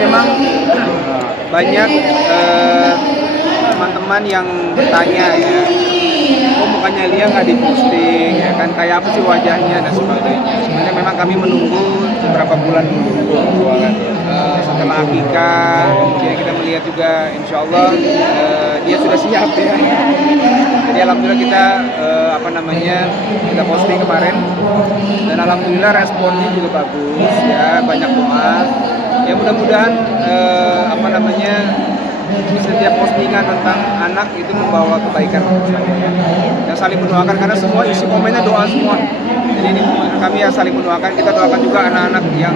memang banyak teman-teman yang bertanya ya, kok mukanya Lia nggak diposting ya kan, kayak apa sih wajahnya dan sebagainya. Sebenarnya memang kami menunggu beberapa bulan dulu setelah akikah, kemudian kita melihat juga insya Allah dia sudah siap ya. Jadi alhamdulillah kita kita posting kemarin dan alhamdulillah responnya juga bagus ya, banyak doa. Ya mudah-mudahan setiap postingan tentang anak itu membawa kebaikan ya. Dan saling mendoakan karena semua isi komennya doa semua. Jadi ini kami ya saling mendoakan, kita doakan juga anak-anak yang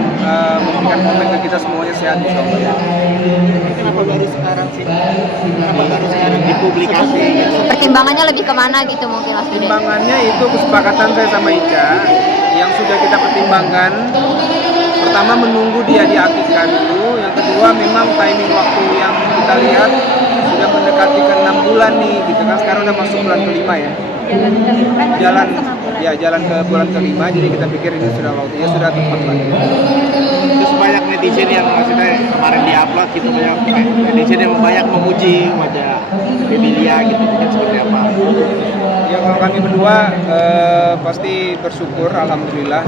memberikan komen ke kita semuanya sehat insyaallah ya. Kenapa baru sekarang sih? Kenapa baru sekarang dipublikasi? Pertimbangannya lebih kemana gitu mungkin Mas Dede? Pertimbangannya itu kesepakatan saya sama Ica yang sudah kita pertimbangkan. Pertama menunggu dia diakikah dulu, yang kedua memang timing waktu yang kita lihat sudah mendekati ke 6 bulan nih gitu kan, sekarang udah masuk bulan kelima ya. Jalan ke bulan kelima, jadi kita pikir ini sudah waktunya, sudah tepat lagi. Terus banyak netizen yang maksudnya kemarin diupload gitu, banyak netizen yang banyak memuji wajah Baby Lia gitu, jadi seperti apa? Ya kalau kami berdua pasti bersyukur, alhamdulillah.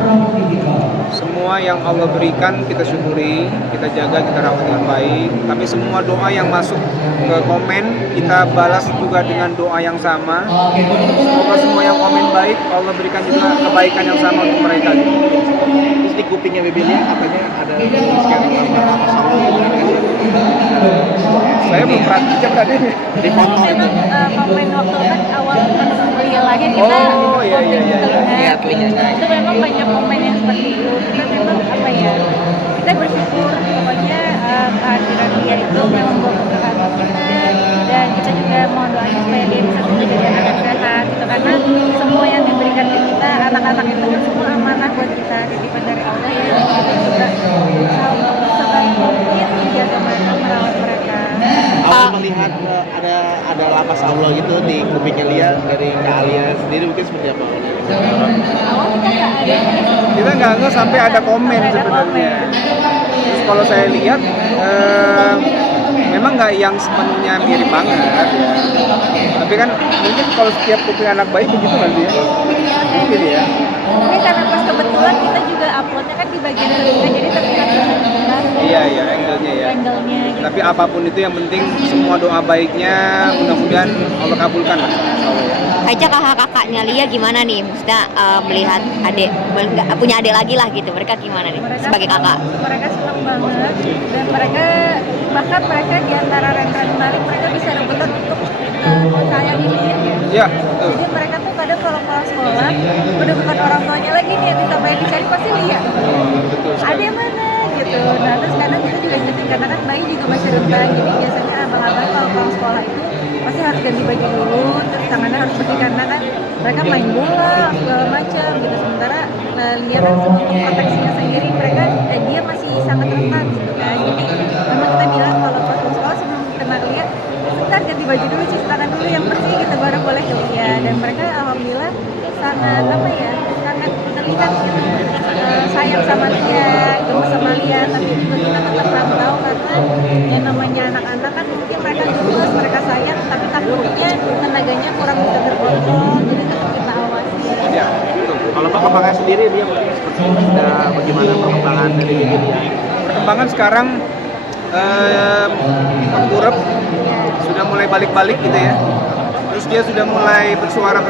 Semua yang Allah berikan kita syukuri, kita jaga, kita rawat dengan baik. Tapi semua doa yang masuk ke komen kita balas juga dengan doa yang sama. Semoga semua yang komen baik, Allah berikan juga kebaikan yang sama untuk mereka. Terus di kupingnya Baby Lia katanya ada tuliskan nama Allah gitu. Saya belum perhatikan berarti. Di foto itu. Komen waktu kan awal beliau lahir kita Iya. Lihat linknya. itu memang banyak komen yang seperti itu. Kita memang kita bersyukur pokoknya kehadiran dia itu memang membuka kita, dan kita juga mohon doanya supaya dia bisa menjadi anak yang sehat gitu, karena semua yang diberikan ke kita, anak-anak itu kan semua amanah buat kita, titipan dari Allah ya. Kita juga sebaik mungkin menjaga mereka, merawat mereka. Awal melihat ada lapas Allah gitu di kupingnya Lia dari Kak Alia sendiri mungkin seperti apa? Awal kita nggak ada. Kita nggak sampai ada komen sebenarnya. Terus kalau saya lihat memang nggak yang sepenuhnya mirip banget ya. Tapi kan mungkin kalau setiap kuping anak bayi begitu kan dia. Mungkin ya. Ini karena pas kebetulan kita juga uploadnya kan di bagian telinga, jadi terlihat banget jelas. Iya angle-nya ya. Angle-nya gitu. Tapi apapun itu yang penting semua doa baiknya mudah-mudahan Allah kabulkan lah. Aica kakaknya Lia gimana nih? Maksudnya melihat adik punya adik lagi lah gitu. Mereka gimana nih sebagai kakak? Mereka senang banget, dan mereka di antara ren-ren balik mereka bisa rebutan untuk sayang ini ya. Iya, betul. Jadi mereka tuh kadang kalau pulang sekolah udah bukan orang tuanya lagi nih yang ditambahin dicari, pasti Lia. Betul. Adek mana gitu. Nah terus kadang kita juga ingetin karena kan bayi juga masih rentan, jadi biasanya abang-abang kalau pulang sekolah itu pasti harus ganti baju dulu, terus tangannya harus bersih karena kan mereka main bola segala macam gitu. Sementara Lia kan untuk proteksinya sendiri dia masih sangat rentan gitu kan. Jadi memang kita bilang kalau pas pulang sekolah sebelum kena Lia sebentar ganti baju dulu, cuci tangan dulu yang bersih gitu baru boleh ke Lia. Dan mereka alhamdulillah sangat sangat terlihat gitu, sayang sama Lia, gemes sama Lia. Tapi juga kita tetap tahu karena yang namanya anak-anak kan mungkin mereka gemes, mereka sayang, tapi takutnya tenaganya kurang bisa terkontrol, jadi tetap kita awasi. Ya, betul. Kalau perkembangan sendiri dia mungkin seperti bagaimana perkembangan dari Baby Lia? Perkembangan sekarang kurep, sudah mulai balik-balik gitu ya. Terus dia sudah mulai bersuara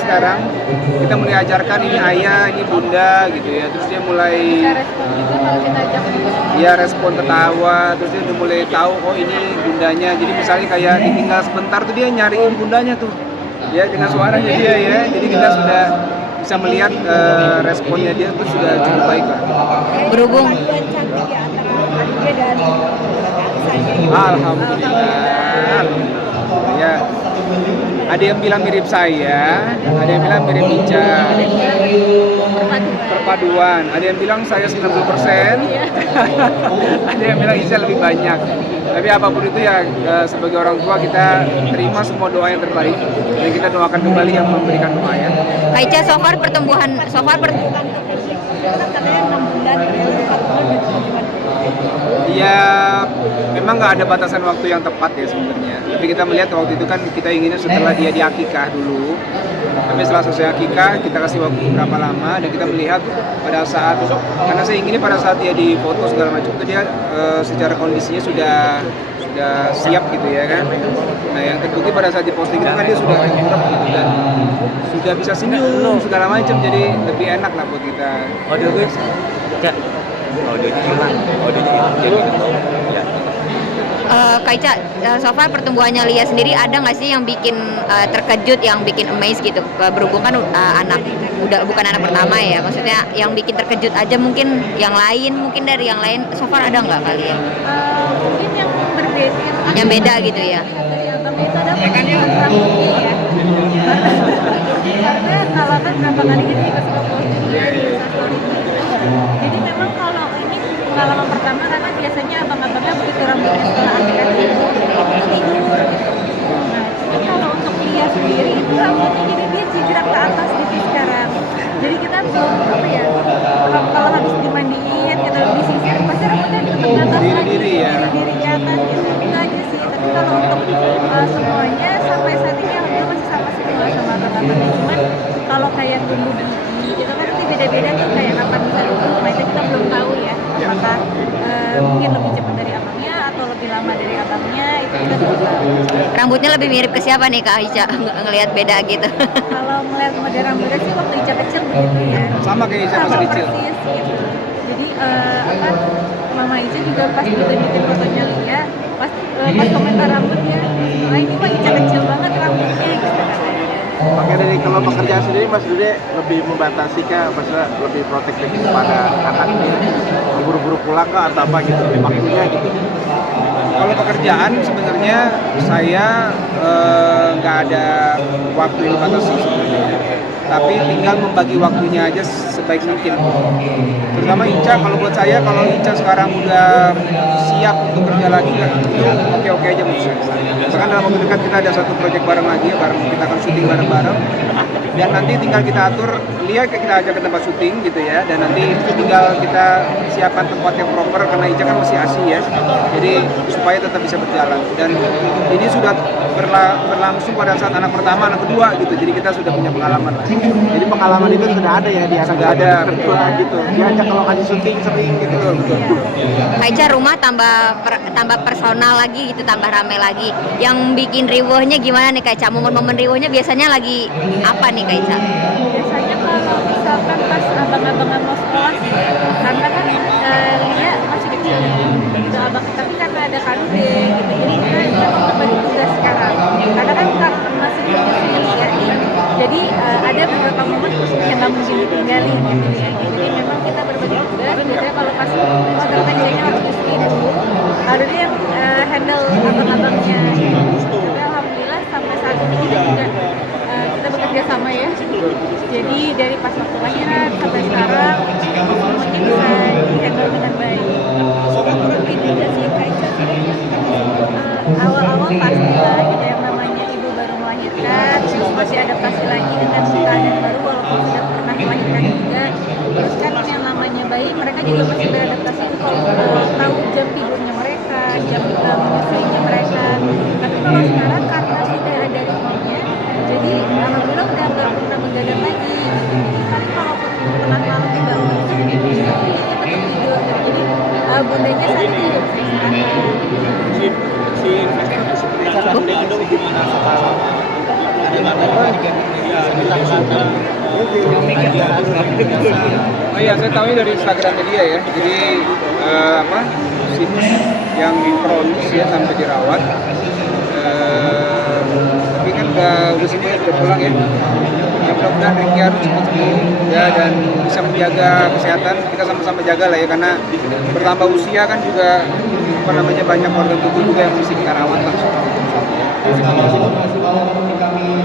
sekarang. Kita mulai ajarkan ini ayah, ini bunda gitu ya. Terus dia mulai Kita respon juga kalau kita ajak juga. dia respon ketawa, terus dia udah mulai tahu oh ini bundanya. Jadi misalnya kayak ditinggal sebentar tuh dia nyariin bundanya tuh. Ya dengan suaranya dia ya. Jadi kita sudah bisa melihat responnya dia tuh sudah cukup baik lah. Berhubung Paduan cantik ya antara dia dan saya. Alhamdulillah. Ya. Ada yang bilang mirip saya, ada yang bilang mirip Ica. Perpaduan. Ada yang bilang saya 90%. Ada yang bilang Ica lebih banyak. Tapi apapun itu ya sebagai orang tua kita terima semua doa yang terbaik dan kita doakan kembali yang memberikan doa ya. Aica pertumbuhan Katanya 6 bulan, 4 bulan gitu. Ya memang nggak ada batasan waktu yang tepat ya sebenarnya. Tapi kita melihat waktu itu kan kita inginnya setelah dia diakikah dulu. Tapi setelah selesai akikah kita kasih waktu berapa lama dan kita melihat pada saat, karena saya inginnya pada saat dia difoto segala macam itu dia secara kondisinya sudah siap gitu ya kan. Nah yang terbukti pada saat diposting itu kan dia sudah kurap gitu dan sudah bisa senyum segala macam, jadi lebih enak lah buat kita. Audio gue Kak, audionya hilang jadi gitu ya. Kak Ica, so far pertumbuhannya Lia sendiri ada nggak sih yang bikin terkejut, yang bikin amazed gitu? Berhubung kan anak udah bukan anak pertama ya, maksudnya yang bikin terkejut aja mungkin yang lain, mungkin dari yang lain so far ada nggak kali ya? Mungkin yang berbeda, Yang beda gitu ya? yang pertama itu ada rambutnya ya. Karena kalau kan berapa kali kita juga suka posting dia di story. Jadi memang kalau ini pengalaman pertama, karena biasanya abang-abangnya begitu rambutnya setelah akikah itu tidur gitu. Nah, tapi kalau untuk Lia sendiri itu rambutnya jadi dia jigrak ke atas gitu sekarang. Jadi kita belum apa ya, kalau habis dimandiin kita disisir pasti rambutnya tetap ke atas lagi, Diri-diri ya. diri ke atas gitu. Itu aja sih. Tapi kalau untuk semuanya sampai saat ini alhamdulillah masih sama sih sama abang-abangnya. Cuman kalau kayak tumbuh gigi itu kan nanti beda-beda tuh kayak kapan bisa tumbuh. Nah itu kita belum tahu ya. Apakah mungkin lebih cepat dari abangnya atau lebih lama dari abangnya, itu kita belum tahu. Rambutnya lebih mirip ke siapa nih Kak Ica ngelihat beda gitu? Kalau melihat model rambutnya sih waktu Ica kecil begitu ya. Sama kayak Ica Sama masih kecil. persis gitu. Jadi Mama Ica juga pas tunjukin fotonya Lia, pas komentar rambutnya, wah ini mah Ica kecil banget rambutnya gitu katanya. Makanya dari kalau pekerjaan sendiri Mas Dude lebih membatasi kah, maksudnya lebih protektif kepada anaknya, diburu-buru pulang kah atau apa gitu, di waktunya gitu. Kalau pekerjaan sebenarnya saya nggak ada waktu yang dibatasi sebenarnya, tapi tinggal membagi waktunya aja sebaik mungkin. Terutama Ica, kalau buat saya kalau Ica sekarang udah siap untuk kerja lagi, itu oke-oke aja menurut saya. Misalkan dalam waktu dekat kita ada satu proyek bareng lagi, kita akan syuting bareng-bareng. Dan nanti tinggal kita atur, Lia kita ajak ke tempat syuting gitu ya, dan nanti tinggal kita siapkan tempat yang proper karena Ica kan masih ASI ya, jadi supaya tetap bisa berjalan. Dan ini sudah berlangsung pada saat anak pertama, anak kedua gitu, jadi kita sudah punya pengalaman lah. Jadi pengalaman itu sudah ada ya di anak Sudah ada. kedua gitu. Diajak kalau kasih syuting sering gitu. Kak Ica, rumah tambah personal lagi gitu, tambah rame lagi. Yang bikin riweuhnya gimana nih Kak Ica? Momen-momen riweuhnya biasanya lagi apa nih Kak Ica? Biasanya kalau misalkan pas abang-abangan mau sekolah sih, karena kan Lia masih kecil ya, gitu abang. Tapi karena ada Kanude gitu, jadi kita memang berbagi tugas sekarang. Karena kan masih punya Lia nih, jadi ada beberapa momen khusus yang nggak mungkin ditinggalin gitu ya. Jadi memang kita berbagi tugas. Biasanya kalau pas ternyata Lia harus disini dulu, lalu dia yang handle abang-abangnya. Tapi alhamdulillah sampai saat ini juga kita bekerja sama ya. Jadi dari pas waktu lahiran sampai sekarang semuanya bisa dihandle dengan baik. Ini juga sih awal-awal pasti lah gitu, yang namanya ibu baru melahirkan, terus masih adaptasi lagi dengan keadaan baru walaupun sudah pernah melahirkan juga. Terus kan yang namanya bayi, mereka juga masih beradaptasi kalau tahu jam tidurnya mereka, jam menyusuinya mereka. Tapi kalau sekarang karena sudah ada ritmenya, jadi alhamdulillah udah nggak pernah begadang lagi. Jadi kan kalaupun tengah malam dibangun itu tetap tidur. Jadi bundanya saat itu juga bisa istirahat. Si investor seperti Ando gimana sekarang? Oh iya, saya tahunya dari Instagramnya dia ya. Jadi sinus yang kronis ya sampai dirawat. Tapi kan udah sembuh, udah pulang ya. Ya mudah-mudahan Ricky harus cepat sembuh ya dan bisa menjaga kesehatan. Kita sama-sama jaga lah ya, karena bertambah usia kan juga banyak organ tubuh juga yang mesti kita rawat lah.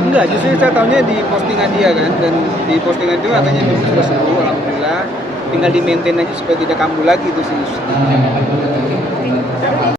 Enggak, justru saya tahunya di postingan dia kan, dan di postingan itu katanya dia sudah sembuh, alhamdulillah. Tinggal di maintain aja supaya tidak kambuh lagi itu sinus.